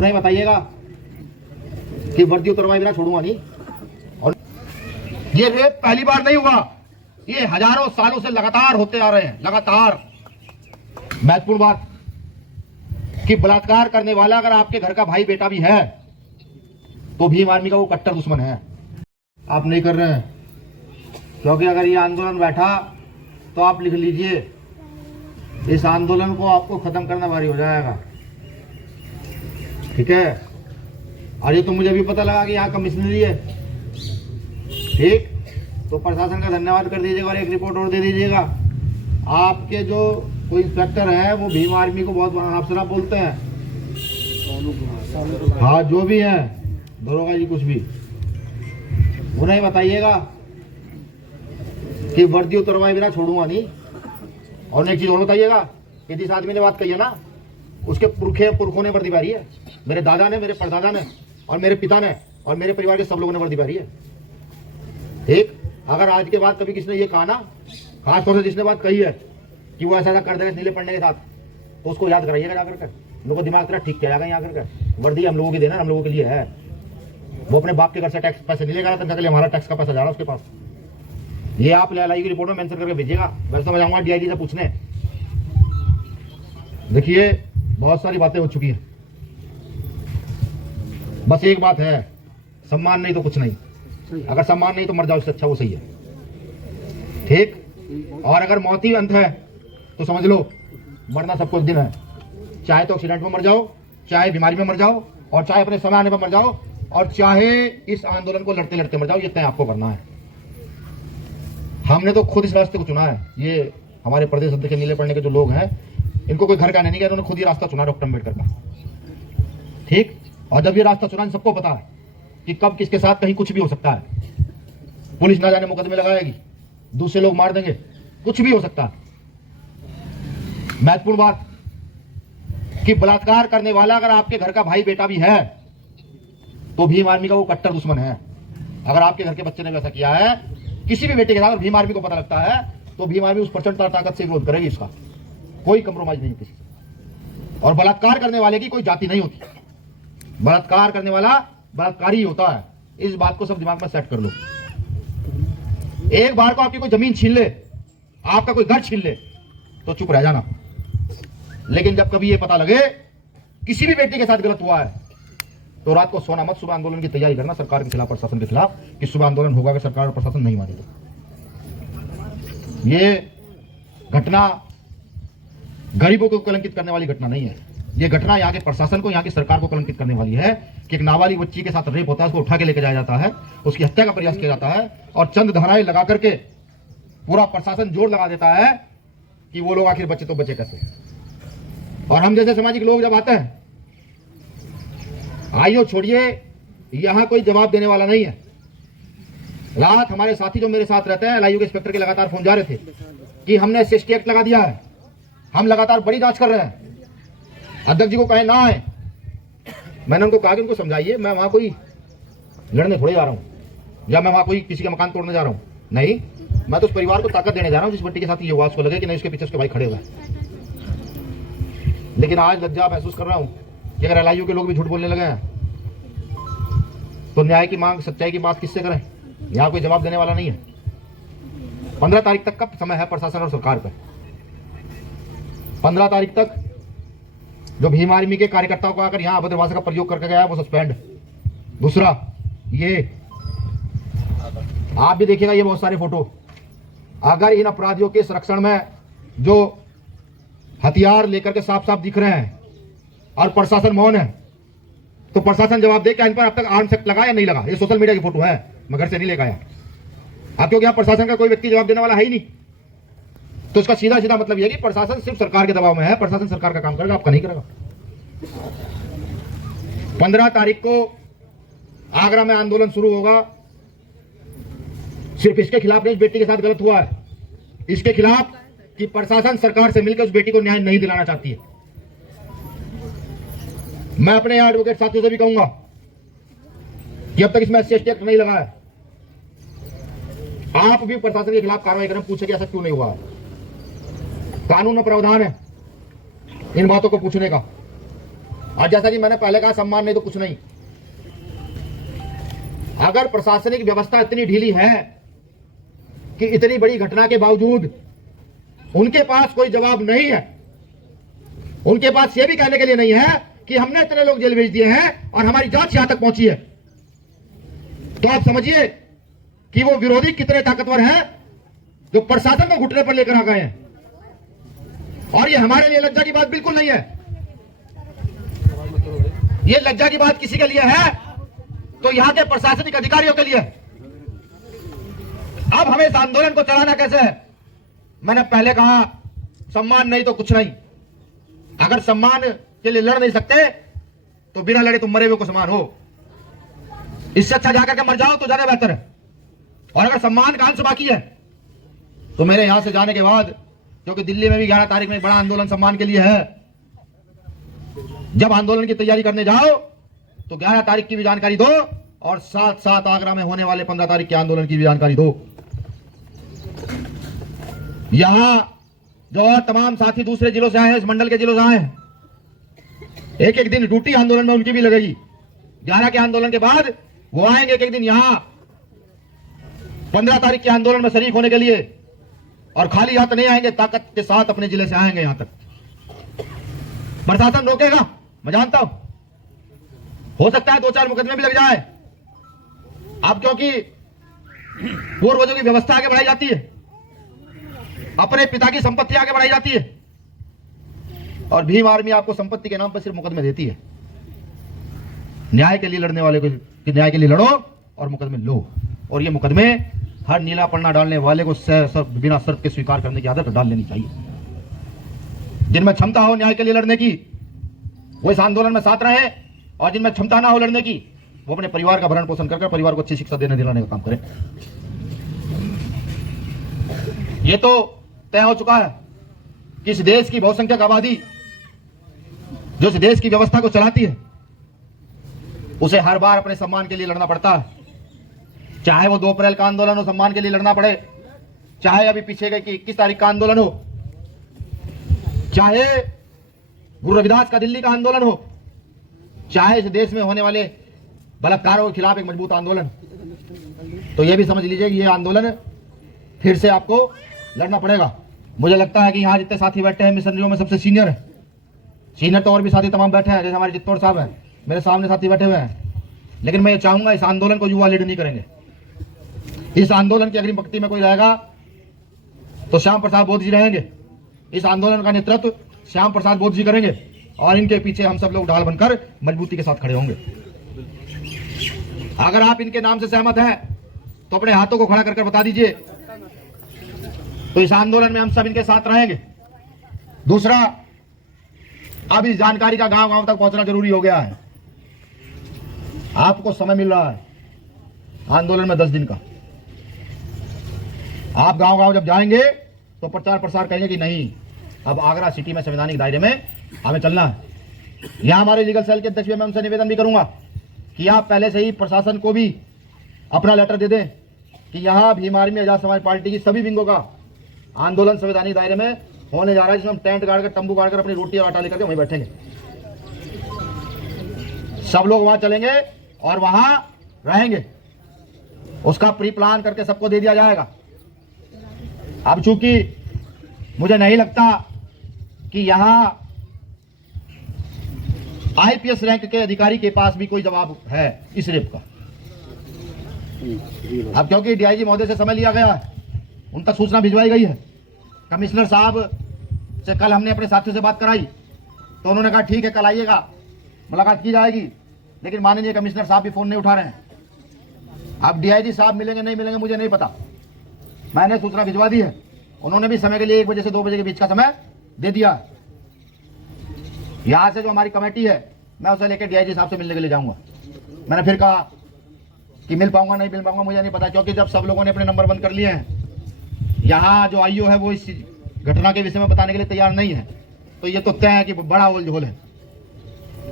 उन्हें बताइएगा कि वर्दी उतरवाए बिना छोड़ूंगा नहीं। और ये रेप पहली बार नहीं हुआ, ये हजारों सालों से लगातार होते आ रहे हैं, लगातार। महत्वपूर्ण बात कि बलात्कार करने वाला अगर आपके घर का भाई बेटा भी है तो भीम आर्मी का वो कट्टर दुश्मन है। आप नहीं कर रहे हैं, क्योंकि अगर ये आंदोलन बैठा तो आप लिख लीजिए, इस आंदोलन को आपको खत्म करना भारी हो जाएगा, ठीक है। और ये तो मुझे भी पता लगा कि यहाँ कमिश्नरी है, ठीक, तो प्रशासन का धन्यवाद कर दीजिएगा और एक रिपोर्ट और दे दीजिएगा। आपके जो कोई इंस्पेक्टर है वो भीम आर्मी को बहुत बड़ा अफसर बोलते हैं, हाँ जो भी है, दरोगा जी कुछ भी, उन्हें बताइएगा कि वर्दी उतरवाए बिना छोड़ूंगा नहीं। और एक चीज और बताइएगा कि जिस आदमी ने बात कही है ना, उसके पुरखों ने वर्दी पहनी है, मेरे दादा ने, मेरे परदादा ने, और मेरे पिता ने, और मेरे परिवार के सब लोगों ने वर्दी पहनी है, ठीक। अगर आज के बाद कभी किसी ने ये कहा ना, खासतौर से जिसने बात कही है कि वो ऐसा कर देगा नीले पड़ने के साथ, तो उसको याद कराइएगा जाकर के, लोगों को दिमाग तेरा ठीक किया जाएगा यहाँ करके। वर्दी हम लोगों की देना, हम लोगों के लिए है। वो अपने बाप के घर से टैक्स पैसे नहीं लेगा, तनख्वाह के लिए हमारा टैक्स का पैसा जा रहा है उसके पास। ये आप LIU की रिपोर्ट में मेंशन करके भेजिएगा, वैसे तो मैं जाऊंगा DIG से पूछने। देखिए बहुत सारी बातें हो चुकी हैं, बस एक बात है, सम्मान नहीं तो कुछ नहीं। अगर सम्मान नहीं तो मर जाओ, इससे अच्छा वो सही है, ठीक। और अगर मौत ही अंत है तो समझ लो मरना सबको एक दिन है, चाहे तो एक्सीडेंट में मर जाओ, चाहे बीमारी में मर जाओ, और चाहे अपने समय आने पर मर जाओ, और चाहे इस आंदोलन को लड़ते लड़ते मर जाओ, ये तय आपको करना है। हमने तो खुद इस रास्ते को चुना है। ये हमारे प्रदेश अध्यक्ष नीले पड़ने के जो लोग हैं, इनको कोई घर का नहीं गया, उन्होंने खुद ही रास्ता चुना डॉक्टर अम्बेडकर का, ठीक। और जब ये रास्ता चुना, सबको पता है कि कब किसके साथ कहीं कुछ भी हो सकता है। पुलिस ना जाने मुकदमे लगाएगी, दूसरे लोग मार देंगे, कुछ भी हो सकता है। महत्वपूर्ण बात कि बलात्कार करने वाला अगर आपके घर का भाई बेटा भी है तो भीम आर्मी का वो कट्टर दुश्मन है। अगर आपके घर के बच्चे ने वैसा किया है किसी भी बेटे के साथ, भीम आर्मी को पता लगता है, तो भीम आर्मी उस प्रचंड ताकत से विरोध करेगी, इसका कोई कंप्रोमाइज नहीं किसी से। और बलात्कार करने वाले की कोई जाति नहीं होती, बलात्कार करने वाला बलात्कारी होता है। इस बात को सब दिमाग में सेट कर लो। एक बार को आपकी कोई जमीन छीन ले, आपका कोई घर छीन ले, तो चुप रह जाना। लेकिन जब कभी ये पता लगे किसी भी बेटी के साथ गलत हुआ है, तो रात को सोना मत, सुबह आंदोलन की तैयारी करना सरकार के खिलाफ, प्रशासन के खिलाफ, कि सुबह आंदोलन होगा कि सरकार और प्रशासन नहीं मानेगा। ये घटना गरीबों को कलंकित करने वाली घटना नहीं है, ये घटना यहाँ के प्रशासन को, यहाँ की सरकार को कलंकित करने वाली है कि एक नाबालिग बच्ची के साथ रेप होता है, उसको उठा के लेके जाया जाता है, उसकी हत्या का प्रयास किया जाता है, और चंद धाराएं लगा करके पूरा प्रशासन जोर लगा देता है कि वो लोग आखिर बचे तो बचे कैसे। और हम जैसे सामाजिक लोग जब आते हैं, आइयो छोड़िए, यहां कोई जवाब देने वाला नहीं है। रात हमारे साथी जो मेरे साथ रहते हैं, LIU के इंस्पेक्टर के लगातार फोन जा रहे थे कि हमने SST एक्ट लगा दिया है, हम लगातार बड़ी जांच कर रहे हैं, अध्यक्ष जी को कहे ना आए। मैंने उनको कहा कि उनको समझाइए, मैं वहां कोई लड़ने थोड़े जा रहा हूं, या मैं वहां कोई किसी का मकान तोड़ने जा रहा हूं, नहीं, मैं तो उस परिवार को ताकत देने जा रहा हूं जिस बेटी के साथ ये हुआ, उसको लगे कि नहीं उसके पीछे उसके भाई खड़े हुए। लेकिन आज लज्जा महसूस कर रहा हूं कि अगर LIU के लोग भी झूठ बोलने लगे हैं तो न्याय की मांग, सच्चाई की बात किससे करें? यहां कोई जवाब देने वाला नहीं है। 15 तारीख तक का समय है प्रशासन और सरकार पर। 15 तारीख तक जो भीम आर्मी के कार्यकर्ताओं को आकर यहां अभद्र भाषा का प्रयोग करके गया है वो सस्पेंड। दूसरा, ये आप भी देखिएगा, ये बहुत सारे फोटो, अगर इन अपराधियों के संरक्षण में जो हथियार लेकर के साफ साफ दिख रहे हैं और प्रशासन मौन है, तो प्रशासन जवाब दे कि इन पर अब तक आर्म्स एक्ट लगा या नहीं लगा। ये सोशल मीडिया की फोटो है, मैं घर से नहीं लेकर आया। अब क्योंकि यहाँ प्रशासन का कोई व्यक्ति जवाब देने वाला है ही नहीं, तो इसका सीधा सीधा मतलब यह है कि प्रशासन सिर्फ सरकार के दबाव में है, प्रशासन सरकार का काम करेगा, आपका नहीं करेगा। 15 तारीख को आगरा में आंदोलन शुरू होगा, सिर्फ इसके खिलाफ नहीं, इस बेटी के साथ गलत हुआ है इसके खिलाफ कि प्रशासन सरकार से मिलकर उस बेटी को न्याय नहीं दिलाना चाहती है। मैं अपने यहां एडवोकेट साथियों से भी कहूंगा कि अब तक इसमें SC एक्ट नहीं लगा है, आप भी प्रशासन के खिलाफ कार्रवाई करें, पूछे कि ऐसा क्यों नहीं हुआ। कानून में प्रावधान है इन बातों को पूछने का। और जैसा कि मैंने पहले कहा, सम्मान नहीं तो कुछ नहीं। अगर प्रशासनिक व्यवस्था इतनी ढीली है कि इतनी बड़ी घटना के बावजूद उनके पास कोई जवाब नहीं है, उनके पास यह भी कहने के लिए नहीं है कि हमने इतने लोग जेल भेज दिए हैं और हमारी जांच यहां तक पहुंची है, तो आप समझिए कि वो विरोधी कितने ताकतवर हैं जो प्रशासन को घुटने पर लेकर आ गए हैं। और ये हमारे लिए लज्जा की बात बिल्कुल नहीं है। ये लज्जा की बात किसी के लिए है तो यहां के प्रशासनिक अधिकारियों के लिए। अब हमें इस आंदोलन को चलाना कैसे है? मैंने पहले कहा, सम्मान नहीं तो कुछ नहीं। अगर सम्मान के लिए लड़ नहीं सकते तो बिना लड़े तुम मरे हुए को समान हो। इससे अच्छा जाकर के मर जाओ तो ज्यादा बेहतर है। और अगर सम्मान का अंश बाकी है तो मेरे यहां से जाने के बाद, क्योंकि दिल्ली में भी 11 तारीख में एक बड़ा आंदोलन सम्मान के लिए है, जब आंदोलन की तैयारी करने जाओ तो 11 तारीख की भी जानकारी दो और साथ साथ आगरा में होने वाले 15 तारीख के आंदोलन की भी जानकारी दो। यहां जो और तमाम साथी दूसरे जिलों से आए हैं, इस मंडल के जिलों से आए हैं, एक एक दिन ड्यूटी आंदोलन में उनकी भी लगेगी। 11 के आंदोलन के बाद वो आएंगे एक एक दिन यहां 15 तारीख के आंदोलन में शरीक होने के लिए, और खाली हाथ नहीं आएंगे, ताकत के साथ अपने जिले से आएंगे यहां तक। प्रशासन रोकेगा, मैं जानता हूं, हो सकता है 2-4 मुकदमे भी लग जाए। अब क्योंकि पूर्वजों की व्यवस्था आगे बढ़ाई जाती है, अपने पिता की संपत्ति आगे बढ़ाई जाती है, और भीम आर्मी आपको संपत्ति के नाम पर सिर्फ मुकदमे देती है। न्याय के लिए लड़ने वाले को न्याय के लिए लड़ो और मुकदमे लो, और ये मुकदमे हर नीला पन्ना डालने वाले को बिना शर्त के स्वीकार करने की आदत डाल लेनी चाहिए। जिनमें क्षमता हो न्याय के लिए लड़ने की वो इस आंदोलन में साथ रहे, और जिनमें क्षमता ना हो लड़ने की वो अपने परिवार का भरण पोषण करके परिवार को अच्छी शिक्षा देने दिलाने का काम करें। ये तो तय हो चुका है कि इस देश की बहुसंख्यक आबादी जो इस देश की व्यवस्था को चलाती है, उसे हर बार अपने सम्मान के लिए लड़ना पड़ता है। चाहे वो 2 अप्रैल का आंदोलन हो, सम्मान के लिए लड़ना पड़े, चाहे अभी पीछे गए कि 21 तारीख का आंदोलन हो, चाहे गुरु रविदास का दिल्ली का आंदोलन हो, चाहे इस देश में होने वाले बलात्कारों के खिलाफ एक मजबूत आंदोलन। तो यह भी समझ लीजिए कि यह आंदोलन फिर से आपको लड़ना पड़ेगा। मुझे लगता है कि यहाँ जितने साथी बैठे हैं मिशनरियों में सबसे सीनियर है। सीनियर तो और भी साथी तमाम बैठे हैं, जैसे हमारे चित्तौड़ साहब हैं, मेरे सामने साथी बैठे हुए हैं। लेकिन मैं ये चाहूंगा, इस आंदोलन को युवा लीड नहीं करेंगे। इस आंदोलन की अग्रिम पंक्ति में कोई रहेगा तो श्याम प्रसाद बोध जी रहेंगे। इस आंदोलन का नेतृत्व श्याम प्रसाद बोध जी करेंगे, और इनके पीछे हम सब लोग ढाल बनकर मजबूती के साथ खड़े होंगे। अगर आप इनके नाम से सहमत हैं तो अपने हाथों को खड़ा करके बता दीजिए, तो इस आंदोलन में हम सब इनके साथ रहेंगे। दूसरा, अब इस जानकारी का गांव गांव तक पहुंचना जरूरी हो गया है। आपको समय मिल रहा है आंदोलन में 10 दिन का। आप गांव गांव जब जाएंगे तो प्रचार प्रसार कहेंगे कि नहीं, अब आगरा सिटी में संवैधानिक दायरे में हमें चलना है। यहां हमारे लीगल सेल के अध्यक्ष मैं उनसे निवेदन भी करूंगा कि आप पहले से ही प्रशासन को भी अपना लेटर दे दें कि यहां भीम आर्मी आजाद समाज पार्टी की सभी विंगों का आंदोलन संवैधानिक दायरे में होने जा रहा है, जिसमें हम टेंट गाड़ कर, तंबू गाड़ कर अपनी रोटी और आटा लेकर के वहीं बैठेंगे। सब लोग वहां चलेंगे और वहां रहेंगे। उसका प्री प्लान करके सबको दे दिया जाएगा। अब चूंकि मुझे नहीं लगता कि यहां आईपीएस रैंक के अधिकारी के पास भी कोई जवाब है इस रेप का। अब क्योंकि डीआईजी महोदय से समय लिया गया है, उन तक सूचना भिजवाई गई है। कमिश्नर साहब से कल हमने अपने साथियों से बात कराई तो उन्होंने कहा ठीक है, कल आइएगा, मुलाकात की जाएगी। लेकिन माननीय कमिश्नर साहब भी फोन नहीं उठा रहे हैं। अब डीआईजी साहब मिलेंगे नहीं मिलेंगे मुझे नहीं पता, मैंने सूचना भिजवा दी है। उन्होंने भी समय के लिए 1 बजे से 2 बजे के बीच का समय दे दिया। यहां से जो हमारी कमेटी है मैं उसे लेकर डीआईजी साहब से मिलने के लिए जाऊंगा। मैंने फिर कहा कि मिल पाऊंगा नहीं मिल पाऊंगा मुझे नहीं पता, क्योंकि जब सब लोगों ने अपने नंबर बंद कर लिए हैं, यहाँ जो आईओ है वो इस घटना के विषय में बताने के लिए तैयार नहीं है, तो ये तो तय है कि बड़ा ओल है,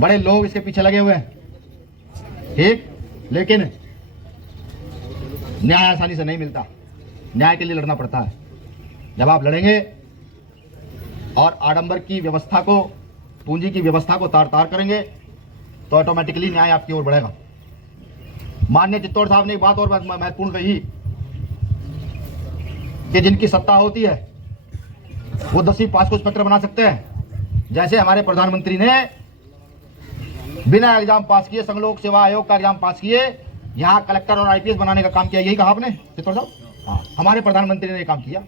बड़े लोग इसके पीछे लगे हुए हैं। ठीक, लेकिन न्याय आसानी से नहीं मिलता, न्याय के लिए लड़ना पड़ता है। जब आप लड़ेंगे और आडंबर की व्यवस्था को पूंजी की व्यवस्था को तार तार करेंगे तो ऑटोमेटिकली न्याय आपकी ओर बढ़ेगा। माननीय चित्तौड़ साहब ने एक बात और महत्वपूर्ण कही कि जिनकी सत्ता होती है वो 10वीं पास को इंस्पेक्टर बना सकते हैं। जैसे हमारे प्रधानमंत्री ने बिना एग्जाम पास किए संघ सेवा आयोग का एग्जाम पास किए यहाँ कलेक्टर और आईपीएस बनाने का काम किया। यही कहा आपने चित्तौड़ साहब? हाँ, हमारे प्रधानमंत्री ने ये काम किया।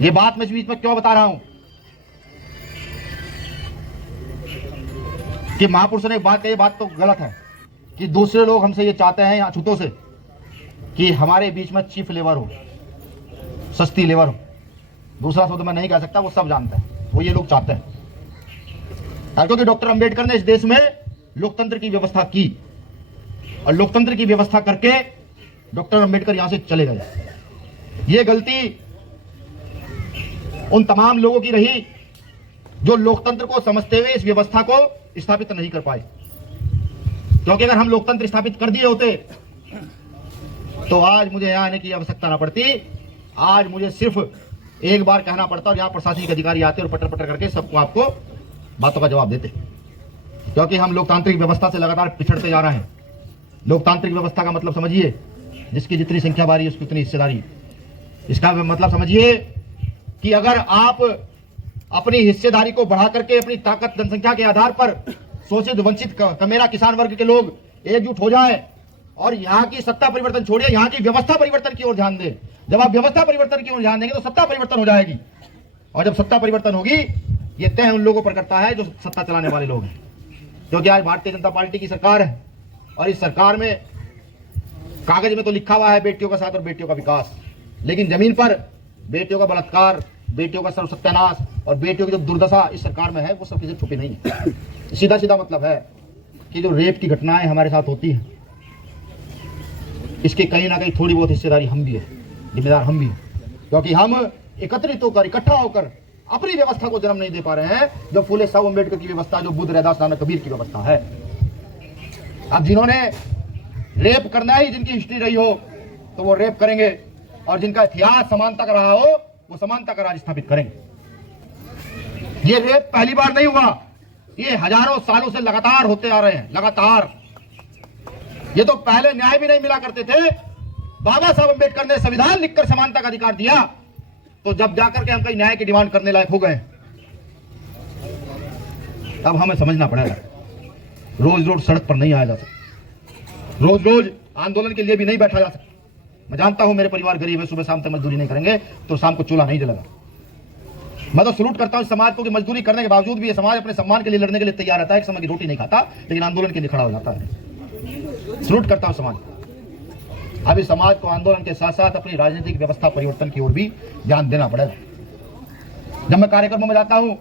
ये बात मैं इस बीच में क्यों बता रहा हूं कि महापुरुषों ने एक बात कही, बात तो गलत है कि दूसरे लोग हमसे ये चाहते हैं या छूतों से कि हमारे बीच में चीफ लेबर हो, सस्ती लेबर हो। दूसरा शब्द मैं नहीं कह सकता, वो सब जानते हैं, वो ये लोग चाहते हैं। क्योंकि डॉक्टर अंबेडकर ने इस देश में लोकतंत्र की व्यवस्था की और लोकतंत्र की व्यवस्था करके डॉक्टर अंबेडकर यहां से चले गए। ये गलती उन तमाम लोगों की रही जो लोकतंत्र को समझते हुए इस व्यवस्था को स्थापित नहीं कर पाए। क्योंकि अगर हम लोकतंत्र स्थापित कर दिए होते तो आज मुझे यहां आने की आवश्यकता ना पड़ती। आज मुझे सिर्फ एक बार कहना पड़ता और यहां प्रशासनिक अधिकारी आते और पटर पटर करके सबको आपको बातों का जवाब देते। क्योंकि हम लोकतांत्रिक व्यवस्था से लगातार पिछड़ते जा रहे हैं। लोकतांत्रिक व्यवस्था का मतलब समझिए, जिसकी जितनी संख्या बारी उसकी उतनी हिस्सेदारी। इसका मतलब समझिए कि अगर आप अपनी हिस्सेदारी को बढ़ा करके अपनी ताकत जनसंख्या के आधार पर शोषित वंचित कमेरा किसान वर्ग के लोग एकजुट हो जाएं और यहाँ की सत्ता परिवर्तन छोड़िए, यहाँ की व्यवस्था परिवर्तन की ओर ध्यान दें। जब आप व्यवस्था परिवर्तन की ओर ध्यान देंगे तो सत्ता परिवर्तन हो जाएगी। और जब सत्ता परिवर्तन होगी, ये तय उन लोगों पर करता है जो सत्ता चलाने वाले लोग हैं। क्योंकि आज भारतीय जनता पार्टी की सरकार है और इस सरकार में कागज में तो लिखा हुआ है बेटियों का साथ और बेटियों का विकास, लेकिन जमीन पर बेटियों का बलात्कार, बेटियों का सर्व सत्यानाश और बेटियों की जो दुर्दशा इस सरकार में है वो सब किसी छुपी नहीं है। सीधा सीधा मतलब है कि जो रेप की घटनाएं हमारे साथ होती हैं, इसकी कहीं ना कहीं थोड़ी बहुत हिस्सेदारी हम भी है, जिम्मेदार हम भी हैं। क्योंकि हम एकत्रित होकर, इकट्ठा होकर अपनी व्यवस्था को जन्म नहीं दे पा रहे हैं, जो फूले साहब अम्बेडकर की व्यवस्था, जो बुद्ध रैदास नानक कबीर की व्यवस्था है। अब जिन्होंने रेप करना ही जिनकी हिस्ट्री रही हो तो वो रेप करेंगे और जिनका इतिहास समानता का रहा हो वो समानता का राज स्थापित करेंगे। ये रेप पहली बार नहीं हुआ, ये हजारों सालों से लगातार होते आ रहे हैं, लगातार। ये तो पहले न्याय भी नहीं मिला करते थे। बाबा साहब अम्बेडकर ने संविधान लिखकर समानता का अधिकार दिया तो जब जाकर के हम कहीं न्याय की डिमांड करने लायक हो गए, तब हमें समझना पड़ेगा। रोज रोज सड़क पर नहीं आया जा सकता, रोज रोज आंदोलन के लिए भी नहीं बैठा जा सकता। मैं जानता हूं मेरे परिवार गरीब है, सुबह शाम तक मजदूरी नहीं करेंगे तो शाम को चूल्हा नहीं जलेगा। मैं तो सलूट करता हूं समाज को कि मजदूरी करने के बावजूद भी ये समाज अपने सम्मान के लिए लड़ने के लिए तैयार रहता है। एक समय की रोटी नहीं खाता लेकिन आंदोलन के लिए खड़ा हो जाता है। सलूट करता हूं समाज। अभी समाज को आंदोलन के साथ साथ अपनी राजनीतिक व्यवस्था परिवर्तन की ओर भी ध्यान देना पड़ेगा। जब मैं कार्यक्रमों में जाता हूं